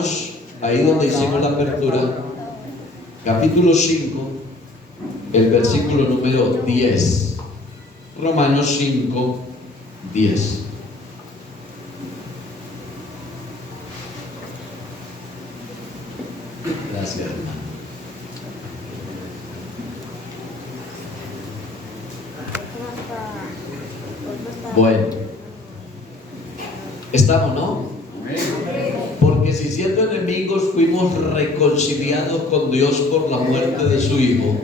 Romanos, ahí donde hicimos la apertura, capítulo 5, el versículo número 10. Romanos 5, 10. Gracias, hermano. Bueno, estamos, ¿no? Porque si siendo enemigos fuimos reconciliados con Dios por la muerte de su Hijo,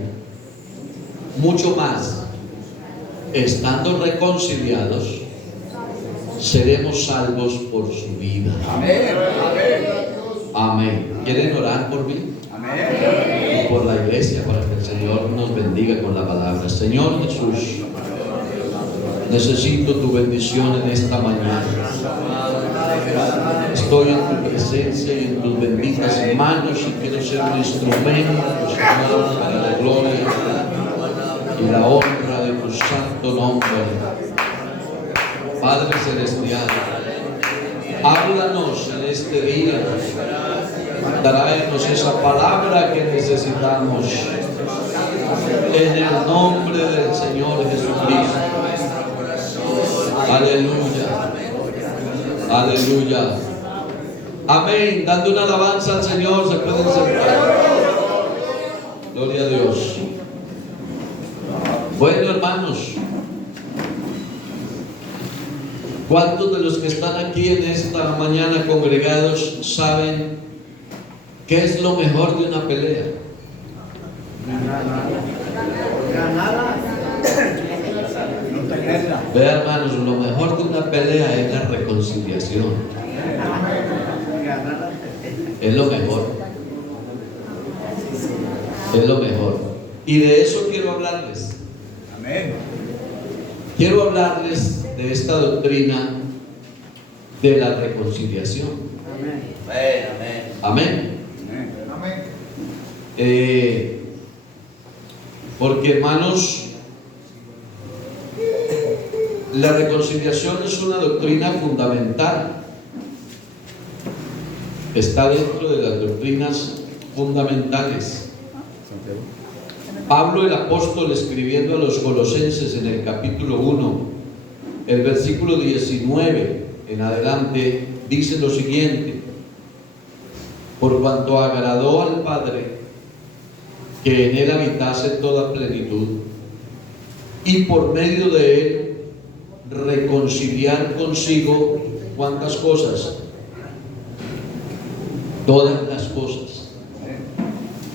mucho más, estando reconciliados, seremos salvos por su vida. Amén. Amén. ¿Quieren orar por mí? Amén. Y por la iglesia, para que el Señor nos bendiga con la palabra. Señor Jesús, necesito tu bendición en esta mañana. Estoy en tu presencia y en tus benditas manos y quiero ser un instrumento, Señor, para la gloria y la honra de tu santo nombre. Padre Celestial, háblanos en este día, tráenos esa palabra que necesitamos en el nombre del Señor Jesucristo. Aleluya, aleluya, amén. Dando una alabanza al Señor, se pueden sentar. Gloria a Dios. Bueno, hermanos, ¿cuántos de los que están aquí en esta mañana congregados saben qué es lo mejor de una pelea? Vea, hermanos, lo mejor de una pelea es la reconciliación. Es lo mejor. Es lo mejor. Y de eso quiero hablarles. Amén. Quiero hablarles de esta doctrina de la reconciliación. Amén. Porque, hermanos, la reconciliación es una doctrina fundamental. Está dentro de las doctrinas fundamentales. Pablo el apóstol, escribiendo a los colosenses en el capítulo 1, el versículo 19 en adelante, dice lo siguiente: por cuanto agradó al Padre que en él habitase toda plenitud, y por medio de él reconciliar consigo, ¿cuántas cosas? Todas las cosas.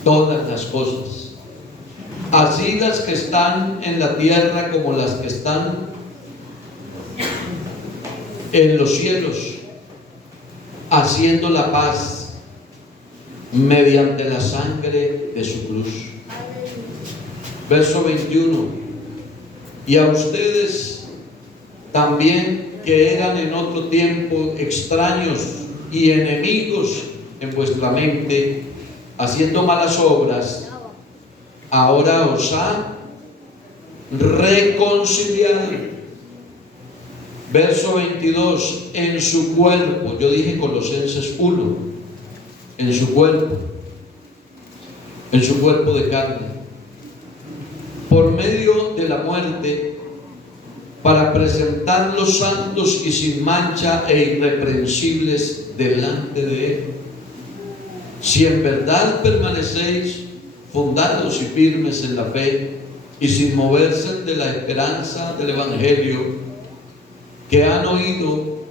Todas las cosas. Así las que están en la tierra como las que están en los cielos, haciendo la paz mediante la sangre de su cruz. Verso 21. Y a ustedes también, que eran en otro tiempo extraños y enemigos en vuestra mente, haciendo malas obras, ahora os ha reconciliado. Verso 22, en su cuerpo. Yo dije Colosenses 1, en su cuerpo de carne, por medio de la muerte, para presentarlos santos y sin mancha e irreprensibles delante de Él. Si en verdad permanecéis fundados y firmes en la fe y sin moverse de la esperanza del Evangelio que han oído,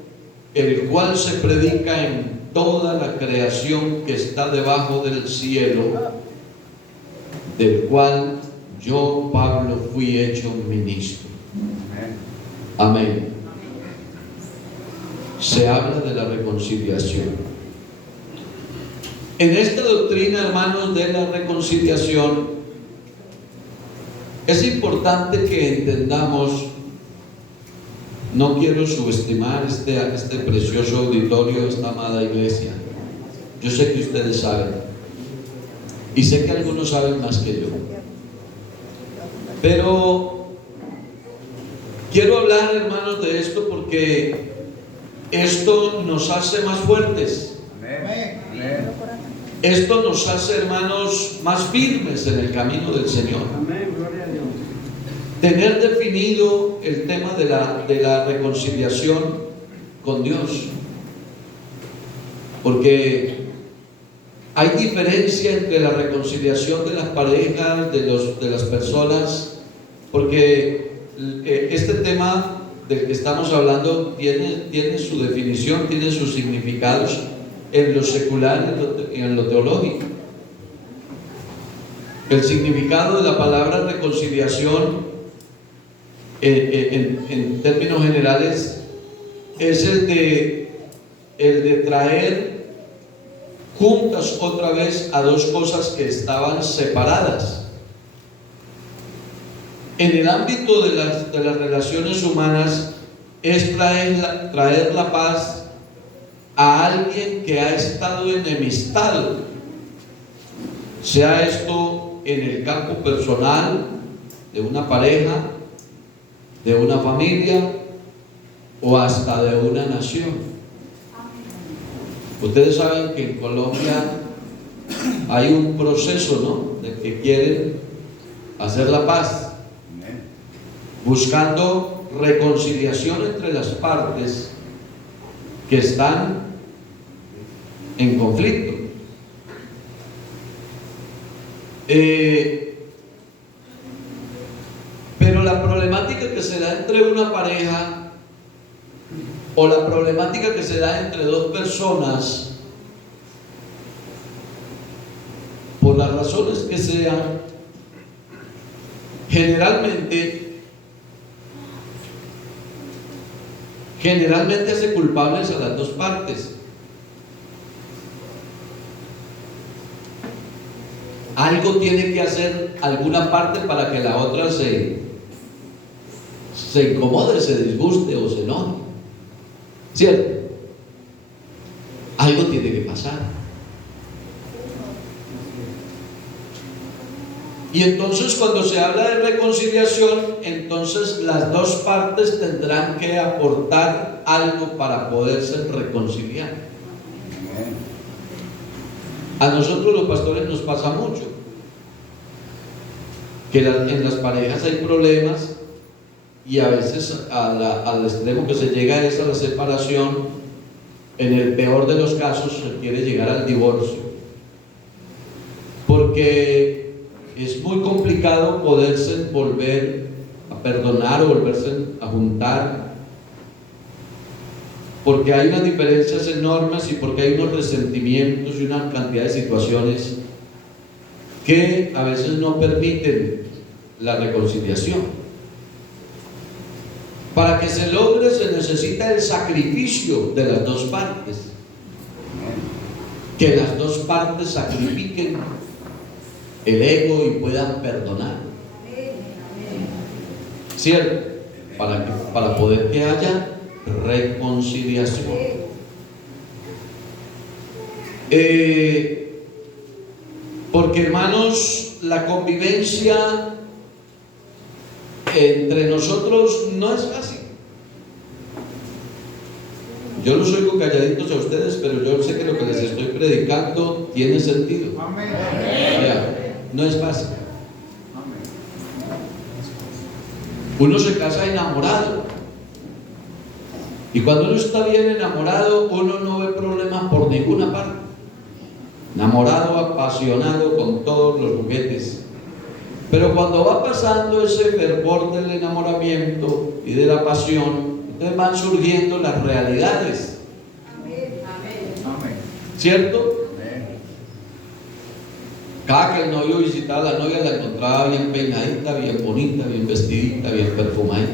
el cual se predica en toda la creación que está debajo del cielo, del cual yo, Pablo, fui hecho ministro. Amén. Se habla de la reconciliación. En esta doctrina, hermanos, de la reconciliación, es importante que entendamos. No quiero subestimar este precioso auditorio, esta amada iglesia. Yo sé que ustedes saben, y sé que algunos saben más que yo, pero quiero hablar, hermanos, de esto porque esto nos hace más fuertes. Amén. Esto nos hace, hermanos, más firmes en el camino del Señor. Amén, gloria a Dios. Tener definido el tema de la reconciliación con Dios. Porque hay diferencia entre la reconciliación de las parejas, de las personas, porque este tema del que estamos hablando tiene su definición, tiene sus significados en lo secular y en lo teológico. El significado de la palabra reconciliación en términos generales es el de traer juntas otra vez a dos cosas que estaban separadas. En el ámbito de las relaciones humanas es traer la paz a alguien que ha estado enemistado, sea esto en el campo personal de una pareja, de una familia o hasta de una nación. Ustedes saben que en Colombia hay un proceso, ¿no?, de que quieren hacer la paz, buscando reconciliación entre las partes que están en conflicto. Pero la problemática que se da entre una pareja o la problemática que se da entre dos personas, por las razones que sean, generalmente hace culpables a las dos partes. Algo tiene que hacer alguna parte para que la otra se incomode, se disguste o se enoje, ¿cierto? Algo tiene que pasar. Y entonces, cuando se habla de reconciliación, entonces las dos partes tendrán que aportar algo para poderse reconciliar. A nosotros los pastores nos pasa mucho que en las parejas hay problemas y a veces al extremo que se llega es a la separación. En el peor de los casos se quiere llegar al divorcio, porque es muy complicado poderse volver a perdonar o volverse a juntar, porque hay unas diferencias enormes y porque hay unos resentimientos y una cantidad de situaciones que a veces no permiten la reconciliación. Para que se logre se necesita el sacrificio de las dos partes, que las dos partes sacrifiquen el ego y puedan perdonar, ¿cierto? Para poder que haya reconciliación. Porque, hermanos, la convivencia entre nosotros no es fácil. Yo los oigo calladitos a ustedes, pero yo sé que lo que les estoy predicando tiene sentido. No es fácil. Uno se casa enamorado, y cuando uno está bien enamorado, uno no ve problemas por ninguna parte. Enamorado, apasionado con todos los juguetes. Pero cuando va pasando ese fervor del enamoramiento y de la pasión, entonces van surgiendo las realidades. ¿Cierto? Cada que el novio visitaba a la novia, la encontraba bien peinadita, bien bonita, bien vestidita, bien perfumadita.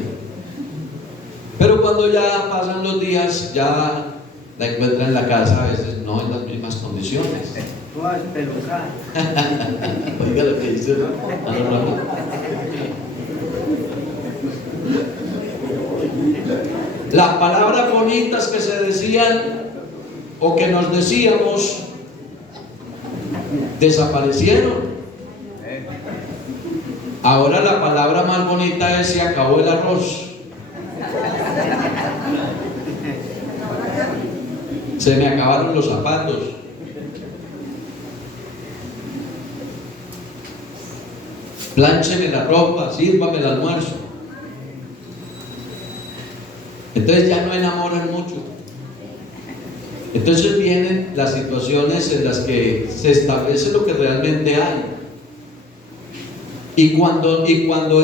Pero cuando ya pasan los días, ya la encuentra en la casa, a veces no en las mismas condiciones. Oiga lo que dice, ¿no? Las palabras bonitas que se decían o que nos decíamos desaparecieron. Ahora la palabra más bonita es: se acabó el arroz. Se me acabaron los zapatos. Pláncheme la ropa, sírvame el almuerzo. Entonces ya no enamoran mucho. Entonces vienen las situaciones en las que se establece lo que realmente hay. Y cuando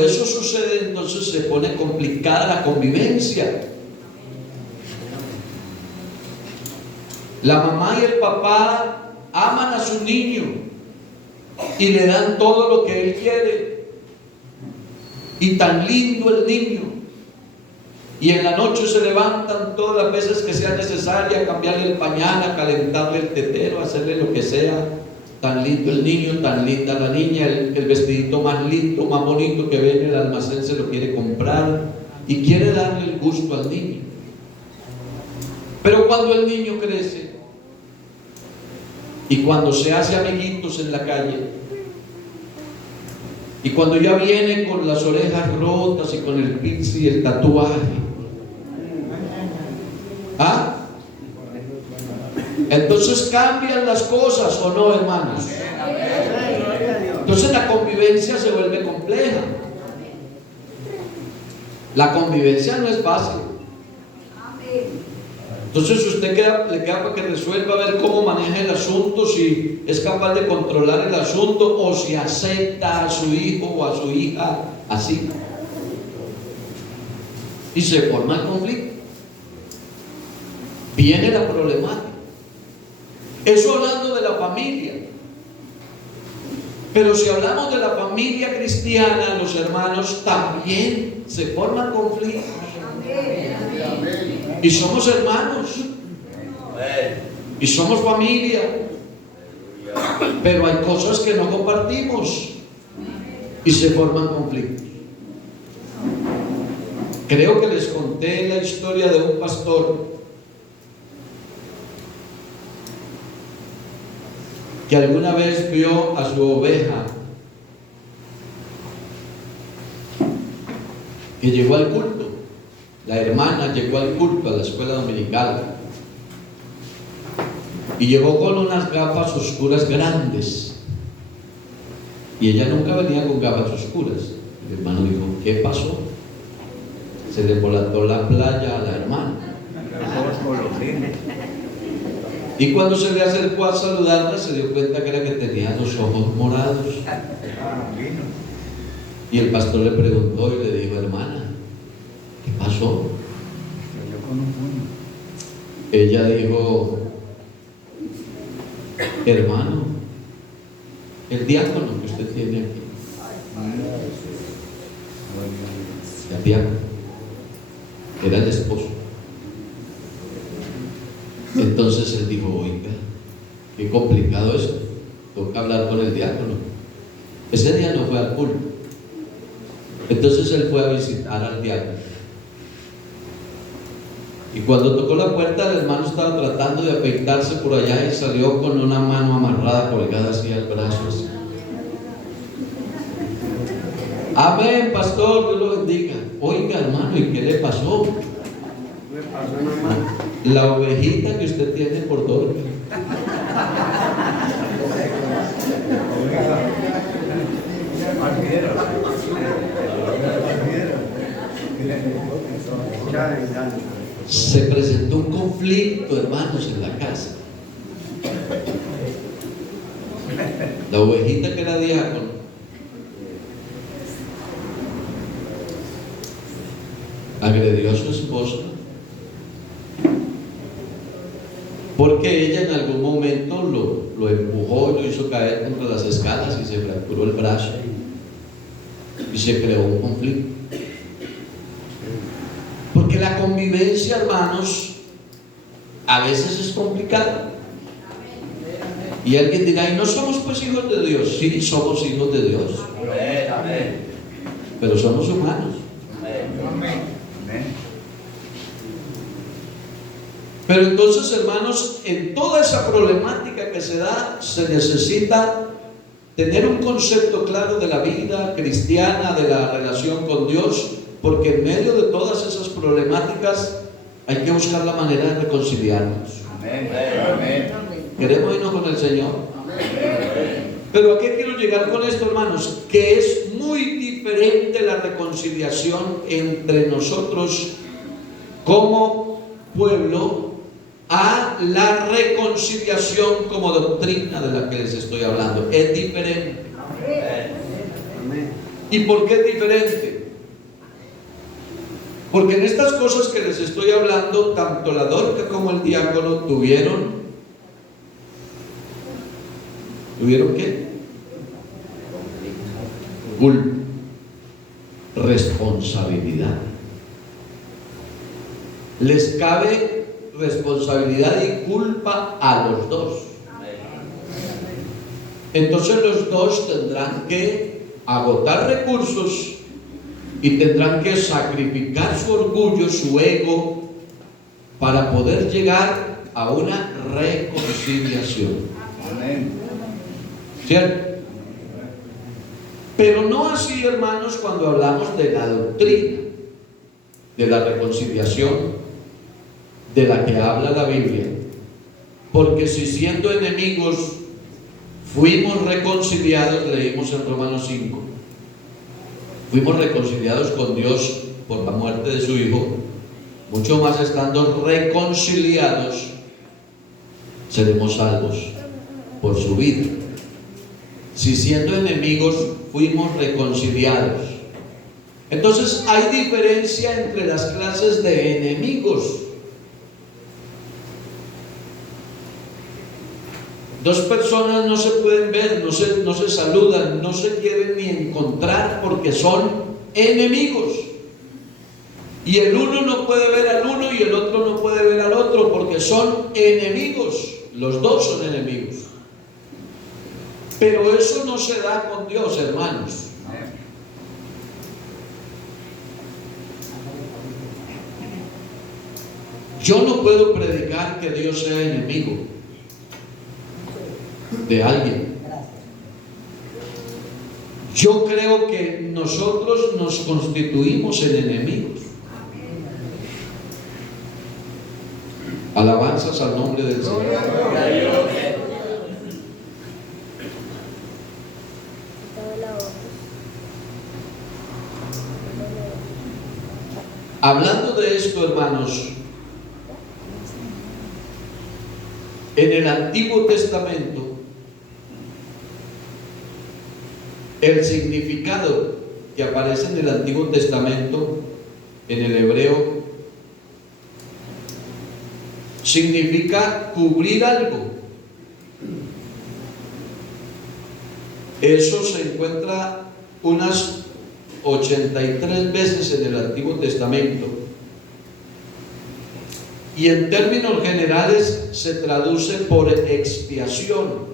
eso sucede, entonces se pone complicada la convivencia. La mamá y el papá aman a su niño y le dan todo lo que él quiere. Y tan lindo el niño. Y en la noche se levantan todas las veces que sea necesaria a cambiarle el pañal, a calentarle el tetero, a hacerle lo que sea. Tan lindo el niño, tan linda la niña, el vestidito más lindo, más bonito que ve en el almacén se lo quiere comprar y quiere darle el gusto al niño. Pero cuando el niño crece y cuando se hace amiguitos en la calle y cuando ya viene con las orejas rotas y con el pixie y el tatuaje, ¿ah? Entonces cambian las cosas, ¿o no, hermanos? Entonces la convivencia se vuelve compleja. La convivencia no es fácil. Entonces usted le queda para que resuelva a ver cómo maneja el asunto, si es capaz de controlar el asunto o si acepta a su hijo o a su hija así. Y se forma el conflicto. Viene la problemática. Eso hablando de la familia. Pero si hablamos de la familia cristiana, los hermanos, también se forman conflictos. Y somos hermanos. Y somos familia. Pero hay cosas que no compartimos. Y se forman conflictos. Creo que les conté la historia de un pastor que alguna vez vio a su oveja que llegó al culto. La hermana llegó al culto, a la escuela dominical, y llegó con unas gafas oscuras grandes, y ella nunca venía con gafas oscuras. El hermano dijo: ¿qué pasó? Se le volató la playa a la hermana. Y cuando se le acercó a saludarla, se dio cuenta que era que tenía los ojos morados. Y el pastor le preguntó y le dijo: hermana, ¿qué pasó? Ella dijo: hermano, el diácono que usted tiene aquí. El diácono era el esposo. Entonces él dijo: oiga, qué complicado eso, toca hablar con el diácono. Ese día no fue al culto. Entonces él fue a visitar al diácono. Y cuando tocó la puerta, el hermano estaba tratando de afeitarse por allá y salió con una mano amarrada, colgada así al brazo. Así. Amén, pastor, Dios lo bendiga. Oiga, hermano, ¿y qué le pasó? La ovejita que usted tiene por todo. Se presentó un conflicto, hermanos, en la casa. La ovejita que era diácono agredió a su esposa porque ella en algún momento lo empujó y lo hizo caer contra las escalas y se fracturó el brazo y se creó un conflicto. Porque la convivencia, hermanos, a veces es complicada. Y alguien dirá: ¿y no somos pues hijos de Dios? Sí, somos hijos de Dios. Pero somos humanos. Pero entonces, hermanos, en toda esa problemática que se da, se necesita tener un concepto claro de la vida cristiana, de la relación con Dios, porque en medio de todas esas problemáticas hay que buscar la manera de reconciliarnos. Amén. ¿Queremos irnos con el Señor? Amén. Pero ¿a qué quiero llegar con esto, hermanos? Que es muy diferente la reconciliación entre nosotros como pueblo a la reconciliación como doctrina de la que les estoy hablando. Es diferente. ¿Y por qué es diferente? Porque en estas cosas que les estoy hablando, tanto la Dorca como el diácono ¿tuvieron qué? Culpa, responsabilidad. Les cabe responsabilidad y culpa a los dos. Entonces los dos tendrán que agotar recursos y tendrán que sacrificar su orgullo, su ego, para poder llegar a una reconciliación. ¿Cierto? Pero no así, hermanos, cuando hablamos de la doctrina de la reconciliación de la que habla la Biblia. Porque si siendo enemigos fuimos reconciliados, leímos en Romanos 5, fuimos reconciliados con Dios por la muerte de su Hijo, mucho más estando reconciliados seremos salvos por su vida. Si siendo enemigos fuimos reconciliados. Entonces hay diferencia entre las clases de enemigos. Dos personas no se pueden ver, no se saludan, no se quieren ni encontrar porque son enemigos. Y el uno no puede ver al uno y el otro no puede ver al otro porque son enemigos. Los dos son enemigos. Pero eso no se da con Dios, hermanos. Yo no puedo predicar que Dios sea enemigo de alguien. Yo creo que nosotros nos constituimos en enemigos. Alabanzas al nombre del Señor. Hablando de esto, hermanos, en el Antiguo Testamento, el significado que aparece en el Antiguo Testamento, en el hebreo, significa cubrir algo. Eso se encuentra unas 83 veces en el Antiguo Testamento. Y en términos generales se traduce por expiación.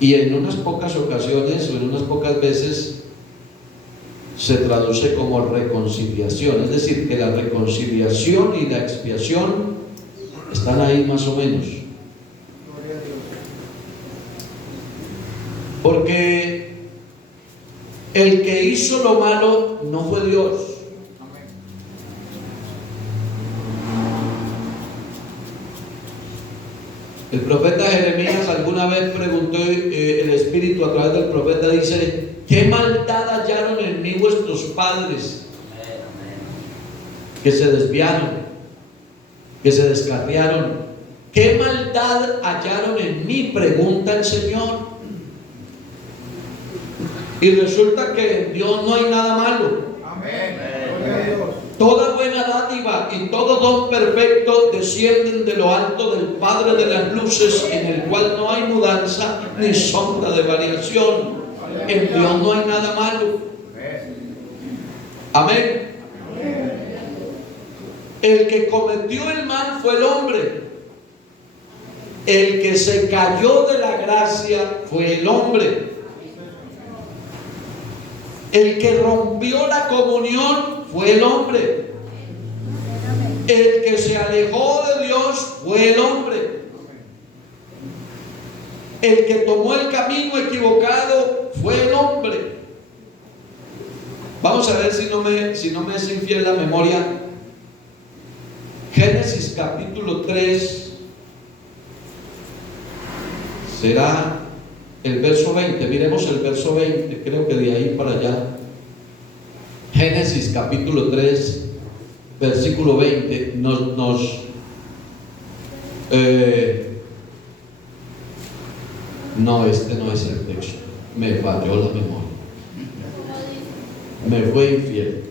Y en unas pocas ocasiones o en unas pocas veces se traduce como reconciliación. Es decir, que la reconciliación y la expiación están ahí más o menos. Porque el que hizo lo malo no fue Dios. El profeta Jeremías alguna vez preguntó, el Espíritu a través del profeta dice: ¿qué maldad hallaron en mí vuestros padres? Que se desviaron, que se descarriaron. ¿Qué maldad hallaron en mí? Pregunta el Señor. Y resulta que en Dios no hay nada malo. Toda buena dádiva y todo don perfecto descienden de lo alto del Padre de las luces, en el cual no hay mudanza ni sombra de variación. En Dios no hay nada malo. Amén. El que cometió el mal fue el hombre. El que se cayó de la gracia fue el hombre. El que rompió la comunión fue el hombre. El que se alejó de Dios fue el hombre. El que tomó el camino equivocado fue el hombre. Vamos a ver si no me es infiel la memoria. Génesis capítulo 3, será el verso 20. Miremos el verso 20, creo que de ahí para allá. Génesis capítulo 3, versículo 20 no, este no es el texto. Me falló la memoria. Me fue infiel.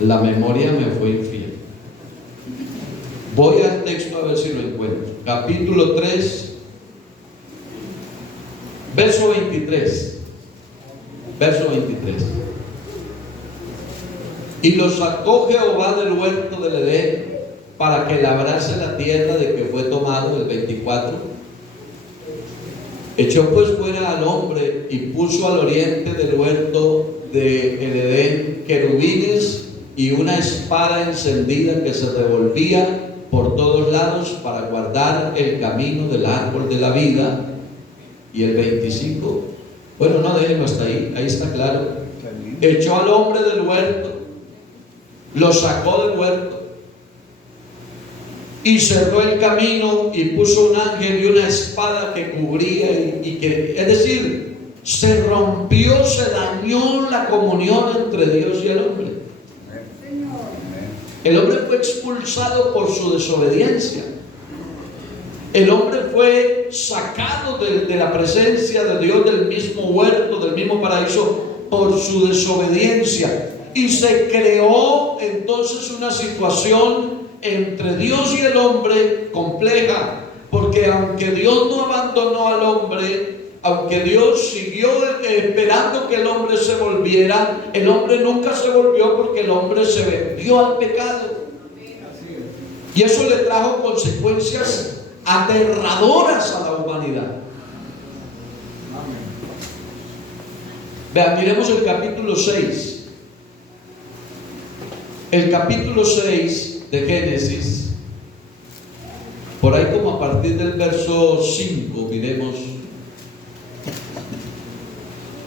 La memoria me fue infiel. Voy al texto a ver si lo encuentro. Capítulo 3, verso 23. Verso 23. Y lo sacó Jehová del huerto del Edén para que labrase la tierra de que fue tomado, el 24. Echó pues fuera al hombre y puso al oriente del huerto del Edén querubines y una espada encendida que se revolvía por todos lados para guardar el camino del árbol de la vida. Y el 25, bueno, no, déjenlo hasta ahí, ahí está claro. Echó al hombre del huerto, lo sacó del huerto y cerró el camino y puso un ángel y una espada que cubría y que, es decir, se rompió, se dañó la comunión entre Dios y el hombre. El hombre fue expulsado por su desobediencia. El hombre fue sacado de la presencia de Dios, del mismo huerto, del mismo paraíso, por su desobediencia. Y se creó entonces una situación entre Dios y el hombre compleja, porque aunque Dios no abandonó al hombre, aunque Dios siguió esperando que el hombre se volviera, el hombre nunca se volvió porque el hombre se vendió al pecado. Y eso le trajo consecuencias aterradoras a la humanidad. Vean, miremos el capítulo 6. El capítulo 6 de Génesis, por ahí como a partir del verso 5, miremos.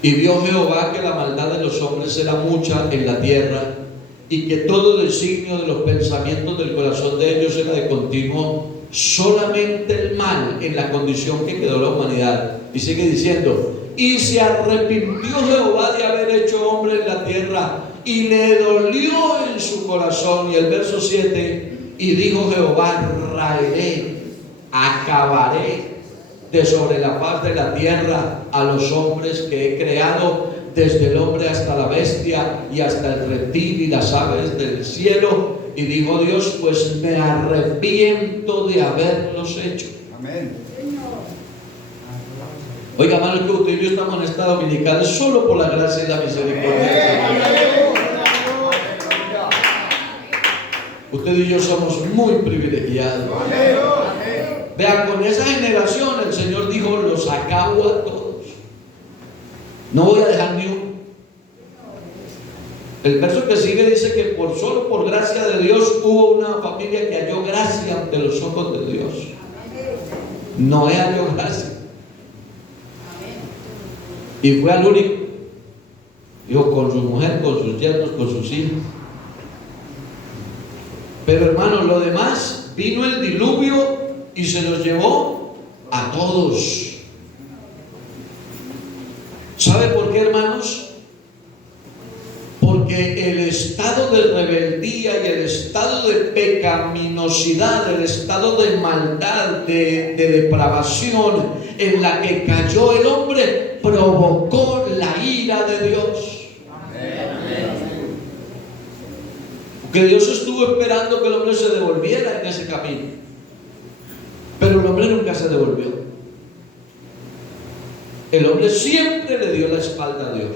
Y vio Jehová que la maldad de los hombres era mucha en la tierra, y que todo designio de los pensamientos del corazón de ellos era de continuo solamente el mal en la condición que quedó la humanidad. Y sigue diciendo: y se arrepintió Jehová de haber hecho hombre en la tierra, y le dolió en su corazón. Y el verso 7: y dijo Jehová: raeré, acabaré de sobre la faz de la tierra a los hombres que he creado, desde el hombre hasta la bestia y hasta el reptil y las aves del cielo. Y dijo Dios: pues me arrepiento de haberlos hecho. Amén. Oiga, hermano, que usted y yo estamos en esta dominical solo por la gracia y la misericordia. Usted y yo somos muy privilegiados. Vea, con esa generación el Señor dijo: los acabo a todos. No voy a dejar ni uno. El verso que sigue dice que solo por gracia de Dios hubo una familia que halló gracia ante los ojos de Dios. Noé halló gracia. Y fue al único. Dijo, con su mujer, con sus yernos, con sus hijos. Pero hermanos, lo demás, vino el diluvio y se los llevó a todos. ¿Sabe por qué, hermanos? Porque el estado de rebeldía y el estado de pecaminosidad, el estado de maldad, de depravación en la que cayó el hombre, provocó la ira de Dios. Porque Dios estuvo esperando que el hombre se devolviera en ese camino, pero el hombre nunca se devolvió. El hombre siempre le dio la espalda a Dios.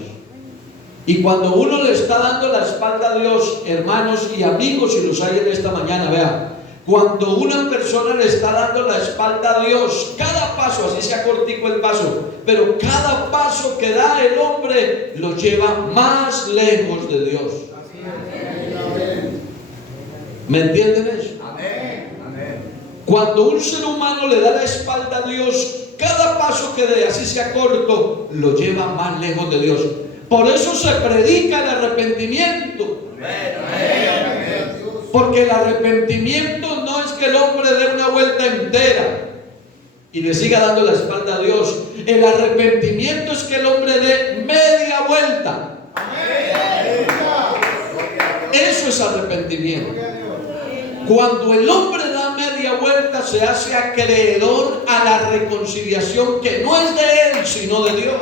Y cuando uno le está dando la espalda a Dios, hermanos y amigos, si los hay en esta mañana, vean, cuando una persona le está dando la espalda a Dios, cada paso, así sea cortico el paso, pero cada paso que da el hombre lo lleva más lejos de Dios. ¿Me entienden eso? Cuando un ser humano le da la espalda a Dios, cada paso que dé, así sea corto, lo lleva más lejos de Dios. Por eso se predica el arrepentimiento. Porque el arrepentimiento no es que el hombre dé una vuelta entera. y le siga dando la espalda a Dios. El arrepentimiento es que el hombre dé media vuelta. Eso es arrepentimiento. Cuando el hombre da media vuelta, se hace acreedor a la reconciliación que no es de él, sino de Dios.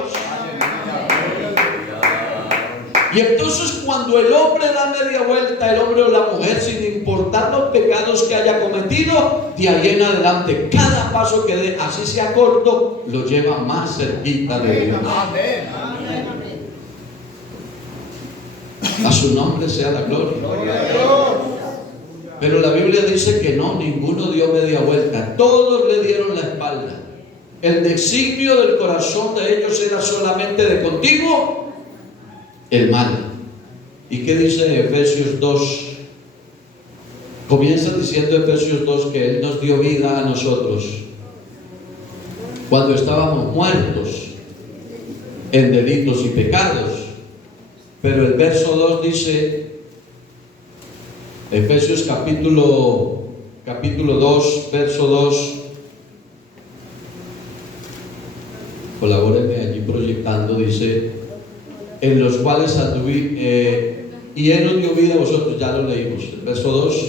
Y entonces cuando el hombre da media vuelta, el hombre o la mujer, sin importar los pecados que haya cometido, de ahí en adelante, cada paso que dé, así sea corto, lo lleva más cerquita de Dios. A su nombre sea la gloria. Pero la Biblia dice que no, ninguno dio media vuelta, todos le dieron la espalda. El designio del corazón de ellos era solamente de continuo el mal. ¿Y qué dice Efesios 2? Comienza diciendo Efesios 2 que Él nos dio vida a nosotros cuando estábamos muertos en delitos y pecados. Pero el verso 2 dice, Efesios capítulo 2, verso 2, colabórenme allí proyectando, dice, en los cuales y Él nos dio vida a vosotros, ya lo leímos, el verso 2,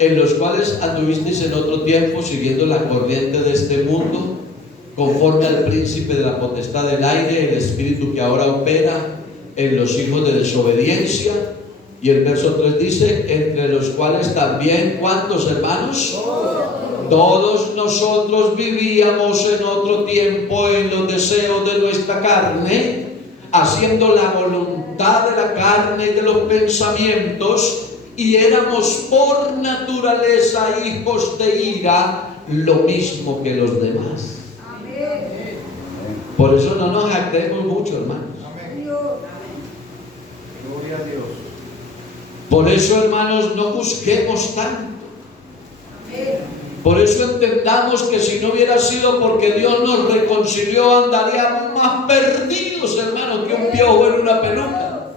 en los cuales anduvisteis en otro tiempo siguiendo la corriente de este mundo, conforme al príncipe de la potestad del aire, el espíritu que ahora opera en los hijos de desobediencia. Y el verso 3 dice, entre los cuales también, ¿cuántos hermanos? Todos nosotros vivíamos en otro tiempo en los deseos de nuestra carne, haciendo la voluntad de la carne y de los pensamientos, y éramos por naturaleza hijos de ira, lo mismo que los demás. Amén. Por eso no nos jactemos mucho, hermanos. Amén. Gloria a Dios. Por eso, hermanos, no juzguemos tanto. Amén. Por eso entendamos que si no hubiera sido porque Dios nos reconcilió, andaríamos más perdidos, hermanos, que un piojo en una peluca.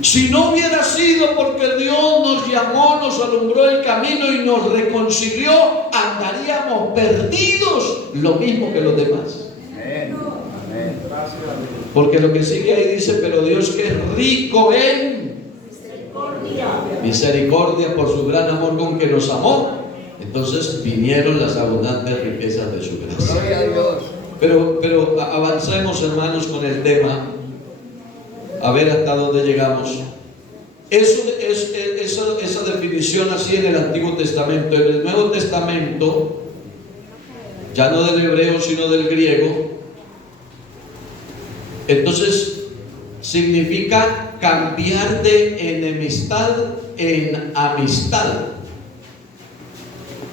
Si no hubiera sido porque Dios nos llamó, nos alumbró el camino y nos reconcilió, andaríamos perdidos, lo mismo que los demás. Porque lo que sigue ahí dice, pero Dios que es rico en misericordia por su gran amor con que nos amó, entonces vinieron las abundantes riquezas de su gracia. Pero avancemos, hermanos, con el tema, a ver hasta dónde llegamos. Esa definición así en el Antiguo Testamento. En el Nuevo Testamento, ya no del hebreo sino del griego, entonces significa cambiar de enemistad en amistad.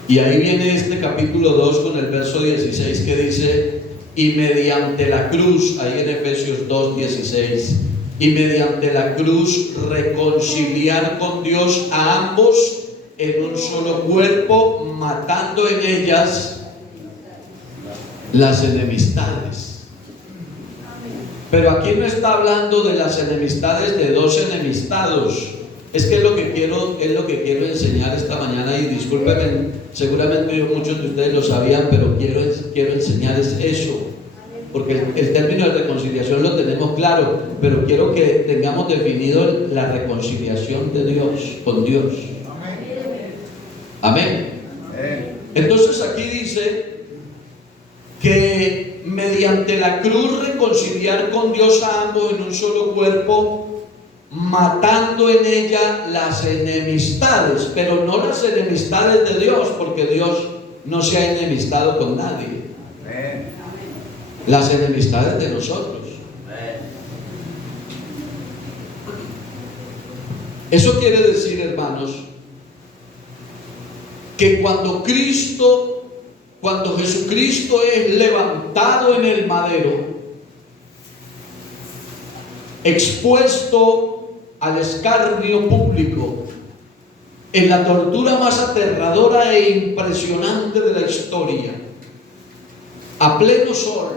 Y ahí viene este capítulo 2 con el verso 16 que dice, y mediante la cruz, ahí en Efesios 2, 16, y mediante la cruz reconciliar con Dios a ambos en un solo cuerpo, matando en ellas las enemistades. Pero aquí no está hablando de las enemistades de dos enemistados. Es que es lo que quiero enseñar esta mañana, y discúlpenme, seguramente muchos de ustedes lo sabían, pero quiero enseñarles eso, porque el término de reconciliación lo tenemos claro, pero quiero que tengamos definido la reconciliación de Dios con Dios. Amén. Entonces aquí dice que mediante la cruz reconciliar con Dios a ambos en un solo cuerpo, matando en ella las enemistades, pero no las enemistades de Dios, porque Dios no se ha enemistado con nadie. Las enemistades de nosotros. Eso quiere decir, hermanos, que cuando Jesucristo es levantado en el madero, expuesto al escarnio público, en la tortura más aterradora e impresionante de la historia, a pleno sol,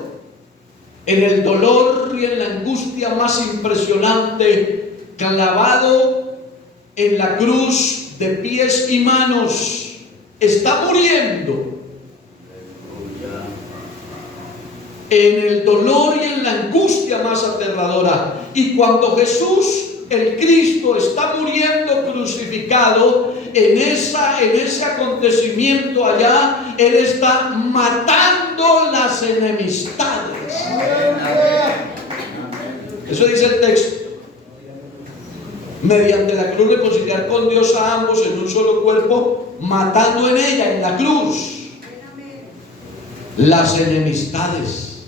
en el dolor y en la angustia más impresionante, clavado en la cruz de pies y manos, está muriendo, en el dolor y en la angustia más aterradora. Y cuando Jesús, el Cristo, está muriendo crucificado, en ese acontecimiento allá, Él está matando las enemistades. Eso dice el texto. Mediante la cruz reconciliar con Dios a ambos en un solo cuerpo, matando en ella, en la cruz, las enemistades.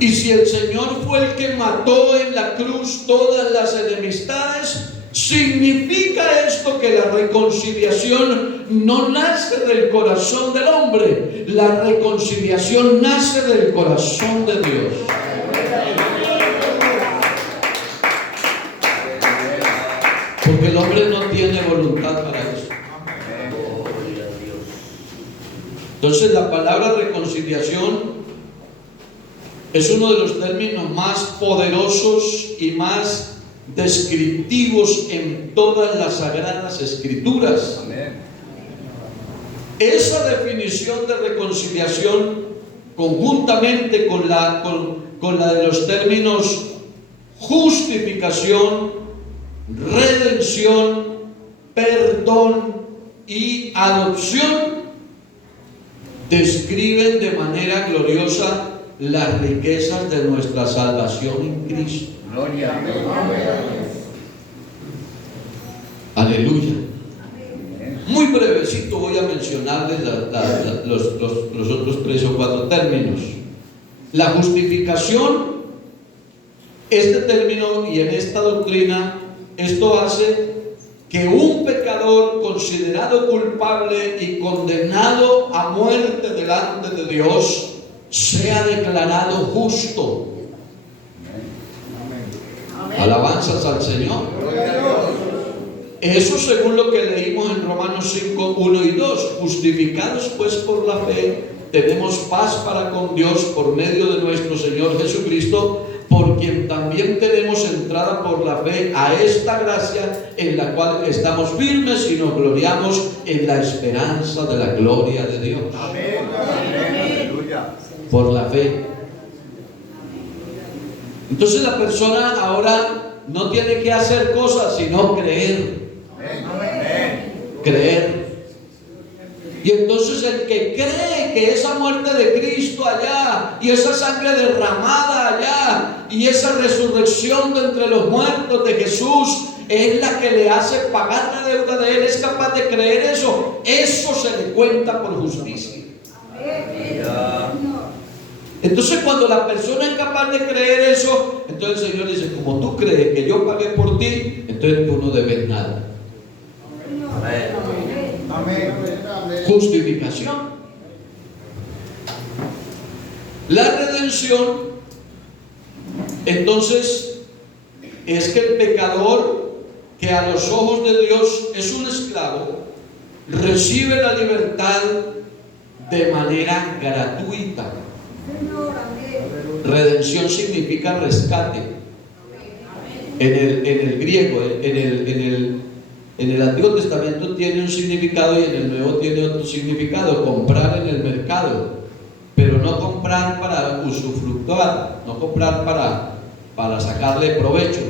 Y si el Señor fue el que mató en la cruz todas las enemistades, significa esto que la reconciliación no nace del corazón del hombre, la reconciliación nace del corazón de Dios. Porque el hombre no tiene voluntad para eso. Entonces la palabra reconciliación es uno de los términos más poderosos y más descriptivos en todas las sagradas escrituras. Esa definición de reconciliación, conjuntamente con la de los términos justificación, redención, perdón y adopción, describen de manera gloriosa las riquezas de nuestra salvación en Cristo. Gloria a Dios. Aleluya. Muy brevecito voy a mencionarles los otros 3 o 4 términos. La justificación, este término y en esta doctrina, esto hace que un pecador considerado culpable y condenado a muerte delante de Dios sea declarado justo. Alabanzas al Señor. Eso según lo que leímos en Romanos 5, 1 y 2. Justificados pues por la fe, tenemos paz para con Dios por medio de nuestro Señor Jesucristo, por quien también tenemos entrada por la fe a esta gracia en la cual estamos firmes y nos gloriamos en la esperanza de la gloria de Dios. Amén. Aleluya. Por la fe. Entonces la persona ahora no tiene que hacer cosas sino creer. Creer. Y entonces el que cree que esa muerte de Cristo allá y esa sangre derramada allá y esa resurrección de entre los muertos de Jesús es la que le hace pagar la deuda de él, es capaz de creer eso, eso se le cuenta por justicia. Entonces cuando la persona es capaz de creer eso, entonces el Señor dice, como tú crees que yo pagué por ti, entonces tú no debes nada. Amén. Justificación. La redención, entonces, es que el pecador, que a los ojos de Dios es un esclavo, recibe la libertad de manera gratuita. Redención significa rescate. En el griego, en el Antiguo Testamento tiene un significado y en el Nuevo tiene otro significado. Comprar en el mercado, pero no comprar para usufructuar, no comprar para sacarle provecho,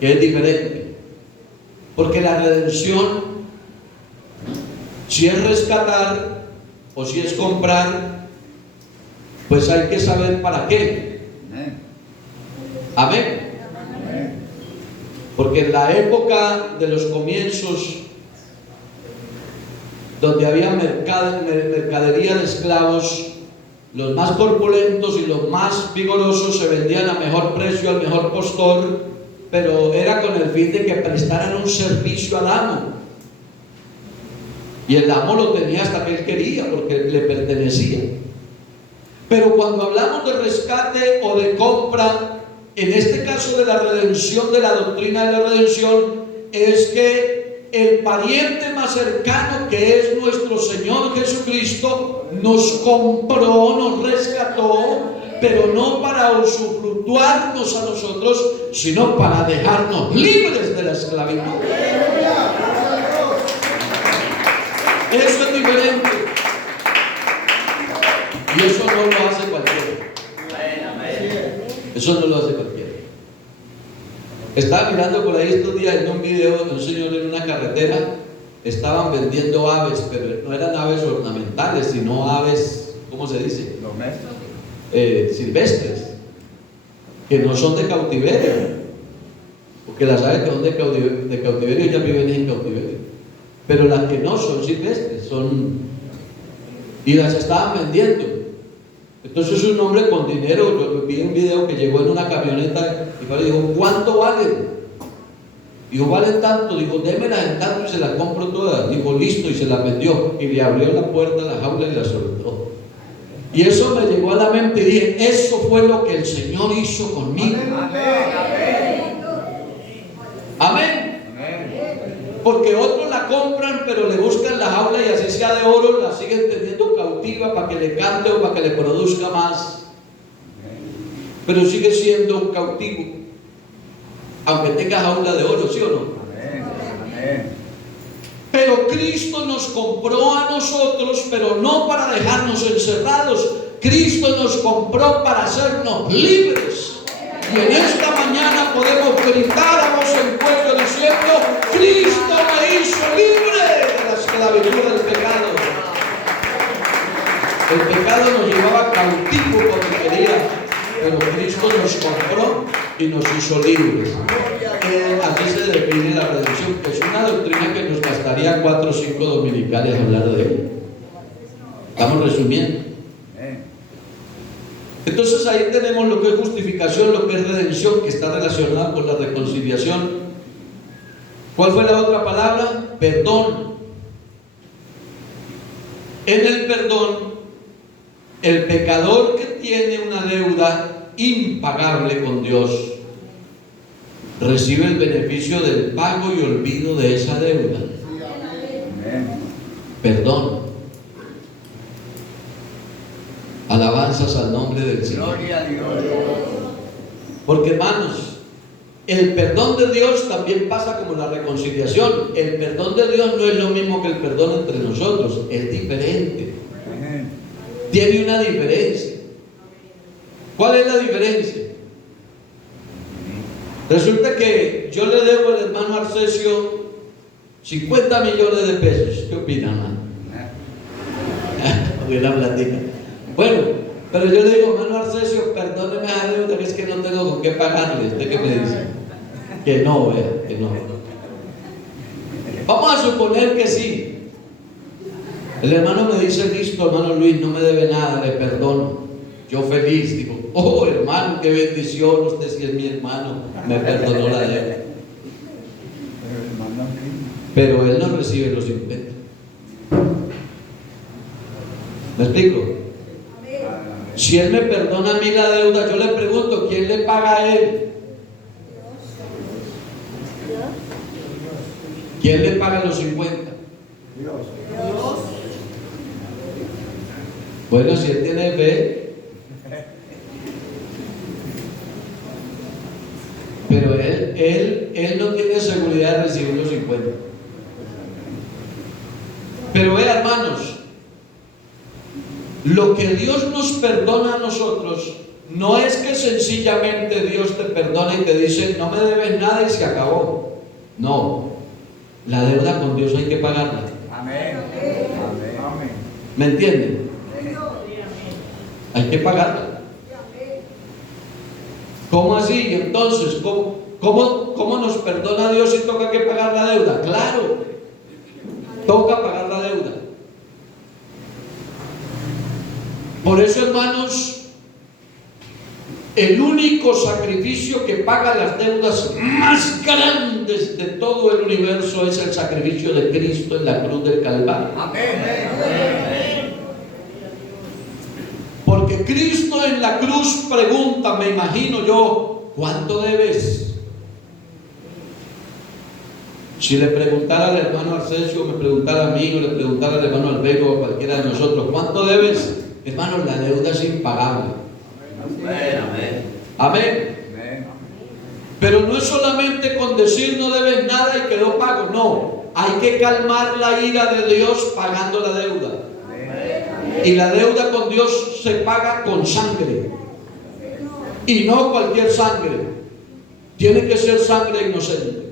que es diferente. Porque la redención, si es rescatar o si es comprar, pues hay que saber para qué. Amén. Porque en la época de los comienzos, donde había mercadería de esclavos, los más corpulentos y los más vigorosos se vendían a mejor precio al mejor postor, pero era con el fin de que prestaran un servicio al amo. Y el amo lo tenía hasta que él quería, porque le pertenecía. Pero cuando hablamos de rescate o de compra, en este caso de la redención, de la doctrina de la redención, es que el pariente más cercano, que es nuestro Señor Jesucristo, nos compró, nos rescató, pero no para usufructuarnos a nosotros, sino para dejarnos libres de la esclavitud. Eso es diferente. Y eso no lo hace cualquiera. Eso no lo hace cualquiera. Estaba mirando por ahí estos días en un video de un señor en una carretera. Estaban vendiendo aves, pero no eran aves ornamentales, sino aves, ¿cómo se dice? Silvestres, que no son de cautiverio, porque las aves que son de cautiverio ya viven en cautiverio, pero las que no son silvestres, y las estaban vendiendo. Entonces un hombre con dinero, yo vi un video que llegó en una camioneta y le dijo, ¿cuánto valen? Dijo, valen tanto. Dijo, démelas en tanto y se las compro todas. Dijo, listo, y se las vendió y le abrió la puerta a la jaula y la soltó. Y eso me llegó a la mente y dije, eso fue lo que el Señor hizo conmigo. Amén. Porque otros la compran, pero le buscan la jaula y así sea de oro, la siguen teniendo cautiva para que le cante o para que le produzca más. Pero sigue siendo un cautivo, aunque tenga jaula de oro, ¿sí o no? Pero Cristo nos compró a nosotros, pero no para dejarnos encerrados. Cristo nos compró para hacernos libres. Y en esta mañana podemos gritar a voz en cuello diciendo, Cristo me hizo libre de la esclavitud del pecado. El pecado nos llevaba cautivo cuando quería, pero Cristo nos compró y nos hizo libres. Así se define la redención, que es una doctrina que nos gastaría 4 o 5 dominicales hablar de ella. Estamos resumiendo. Entonces ahí tenemos lo que es justificación, lo que es redención, que está relacionado con la reconciliación. ¿Cuál fue la otra palabra? Perdón. En el perdón, el pecador que tiene una deuda impagable con Dios recibe el beneficio del pago y olvido de esa deuda. Perdón. Alabanzas al nombre del Señor. Gloria a Dios. Porque hermanos, el perdón de Dios también pasa como la reconciliación. El perdón de Dios no es lo mismo que el perdón entre nosotros, es diferente. Tiene una diferencia. ¿Cuál es la diferencia? Resulta que yo le debo al hermano Arcesio 50 millones de pesos. ¿Qué opina, hermano? Buena plática. Bueno, pero yo le digo, hermano Arcesio, perdóneme a deuda, que es que no tengo con qué pagarle. ¿Usted qué me dice? Que no, vea, que no. Vamos a suponer que sí. El hermano me dice, listo, hermano Luis, no me debe nada, le perdono. Yo feliz, digo, oh hermano, qué bendición, usted sí es mi hermano, me perdonó la deuda. Pero él no recibe los 50. ¿Me explico? Si él me perdona a mí la deuda, yo le pregunto, ¿quién le paga a él? ¿Quién le paga los 50? Dios. Bueno, si él tiene fe, pero él no tiene seguridad de recibir los 50. Pero vea, hermanos, lo que Dios nos perdona a nosotros no es que sencillamente Dios te perdona y te dice, no me debes nada y se acabó. No, la deuda con Dios hay que pagarla. Amén. Amén. ¿Me entienden? Hay que pagarla. ¿Cómo así? Entonces, ¿cómo nos perdona Dios si toca que pagar la deuda? Claro, toca pagar la deuda. Por eso, hermanos, el único sacrificio que paga las deudas más grandes de todo el universo es el sacrificio de Cristo en la cruz del Calvario. Amén. Porque Cristo en la cruz pregunta, me imagino yo, ¿cuánto debes? Si le preguntara al hermano Arcesio, me preguntara a mí, o le preguntara al hermano Alberto o a cualquiera de nosotros, ¿cuánto debes? Hermano, la deuda es impagable. Amén. Amén. Pero no es solamente con decir no debes nada y quedó pago. No, hay que calmar la ira de Dios pagando la deuda. Y la deuda con Dios se paga con sangre. Y no cualquier sangre. Tiene que ser sangre inocente.